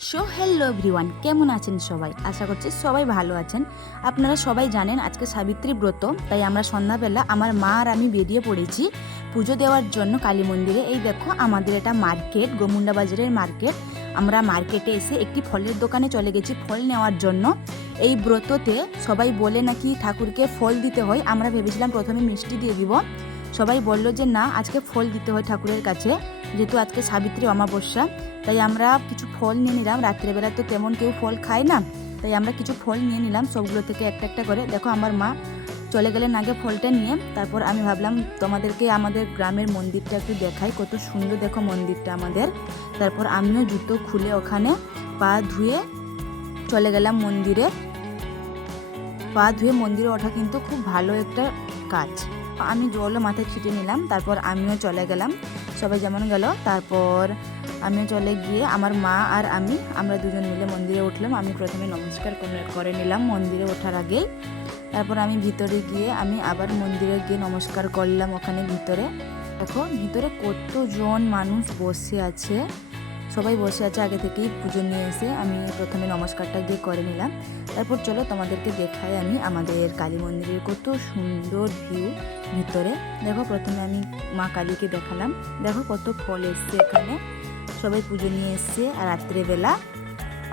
Hello everyone, কেমন আছেন সবাই? আশা করছি সবাই ভালো আছেন। আপনারা সবাই জানেন আজকে সাবিত্রী ব্রত, তাই আমরা সন্ধ্যাবেলা আমার মা আর আমি বেরিয়ে পড়েছি পুজো দেওয়ার জন্য কালী মন্দিরে। এই দেখো আমাদের এটা মার্কেট, গোমুন্ডা বাজারের মার্কেট। আমরা মার্কেটে এসে একটি ফলের দোকানে চলে গেছি ফল নেওয়ার জন্য। এই ব্রততে সবাই বলে নাকি ঠাকুরকে ফল দিতে হয়। আমরা ভেবেছিলাম প্রথমে মিষ্টি দিয়ে দিব, সবাই বলল যে না, আজকে ফল দিতে হয় ঠাকুরের কাছে, যেহেতু আজকে সাবিত্রী অমাবস্যা। তাই আমরা কিছু ফল নিয়ে নিলাম, রাত্রেবেলা তো তেমন কেউ ফল খায় না, তাই আমরা কিছু ফল নিয়ে নিলাম সবগুলো থেকে একটা একটা করে। দেখো আমার মা চলে গেলেন আগে ফলটা নিয়ে, তারপর আমি ভাবলাম তোমাদেরকে আমাদের গ্রামের মন্দিরটা একটু দেখাই, কত সুন্দর দেখো মন্দিরটা আমাদের। তারপর আমিও জুতো খুলে ওখানে পা ধুয়ে চলে গেলাম মন্দিরে। পা ধুয়ে মন্দিরে ওঠা কিন্তু খুব ভালো একটা কাজ। আমি জলও মাথায় ছিটিয়ে নিলাম, তারপর আমিও চলে গেলাম, সবাই যেমন গেল। তারপর আমিও চলে গিয়ে আমার মা আর আমরা দুজন মিলে মন্দিরে উঠলাম। আমি প্রথমে নমস্কার করে নিলাম মন্দিরে ওঠার আগেই। তারপর আমি ভিতরে গিয়ে আমি আবার মন্দিরে গিয়ে নমস্কার করলাম ওখানে ভিতরে। দেখো ভিতরে কতজন মানুষ বসে আছে, সবাই বসে আছে আগে থেকেই পুজো নিয়ে এসে। আমি প্রথমে নমস্কারটা গিয়ে করে নিলাম। তারপর চলো তোমাদেরকে দেখাই আমি আমাদের কালী মন্দিরের কত সুন্দর ভিউ ভিতরে। দেখো প্রথমে আমি মা কালীকে দেখালাম, দেখো কত ফল এসছে এখানে, সবাই পুজো নিয়ে এসছে। আর রাত্রেবেলা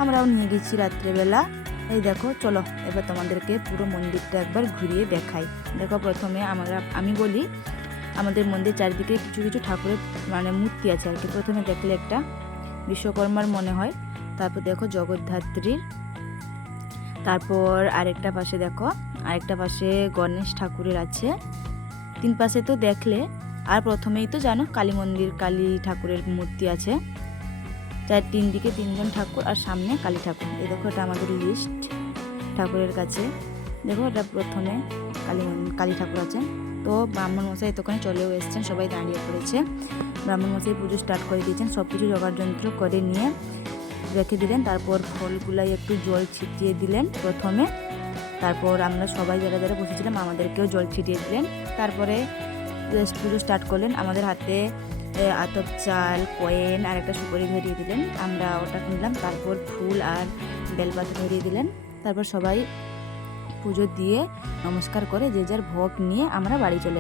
আমরাও নিয়ে গেছি রাত্রেবেলা। এই দেখো চলো এবার তোমাদেরকে পুরো মন্দিরটা একবার ঘুরিয়ে দেখাই। দেখো প্রথমে আমি বলি আমাদের মন্দির চারিদিকে কিছু কিছু ঠাকুরের মূর্তি আছে আর কি। প্রথমে দেখলে একটা বিশ্বকর্মার মনে হয়, তারপর দেখো জগদ্ধাত্রীর, তারপর আরেকটা পাশে গণেশ ঠাকুরের আছে। তিন পাশে তো দেখলে, আর প্রথমেই তো জানো কালী মন্দির, কালী ঠাকুরের মূর্তি আছে। তিন দিকে তিনজন ঠাকুর আর সামনে কালী ঠাকুর। এই দেখো এটা আমাদের লিস্ট ঠাকুরের কাছে। দেখো এটা প্রথমে কালী ঠাকুর আছে। তো ব্রাহ্মণ মশাই এতক্ষণে চলেও এসছেন, সবাই দাঁড়িয়ে পড়েছে। ব্রাহ্মণ মশাই পুজো স্টার্ট করে দিয়েছেন, সব কিছু জোগাড় যন্ত্র করে নিয়ে রেখে দিলেন। তারপর ফলগুলাই একটু জল ছিটিয়ে দিলেন প্রথমে। তারপর আমরা সবাই যারা যারা বসেছিলাম আমাদেরকেও জল ছিটিয়ে দিলেন। তারপরে পুজো স্টার্ট করলেন। আমাদের হাতে আতপ চাল, কয়েন আর একটা সুপারি ধরিয়ে দিলেন, আমরা ওটা কিনলাম। তারপর ফুল আর বেলপাতা ধরিয়ে দিলেন। তারপর সবাই পুজো দিয়ে নমস্কার করে যে যার ভোগ নিয়ে আমরা বাড়ি চলে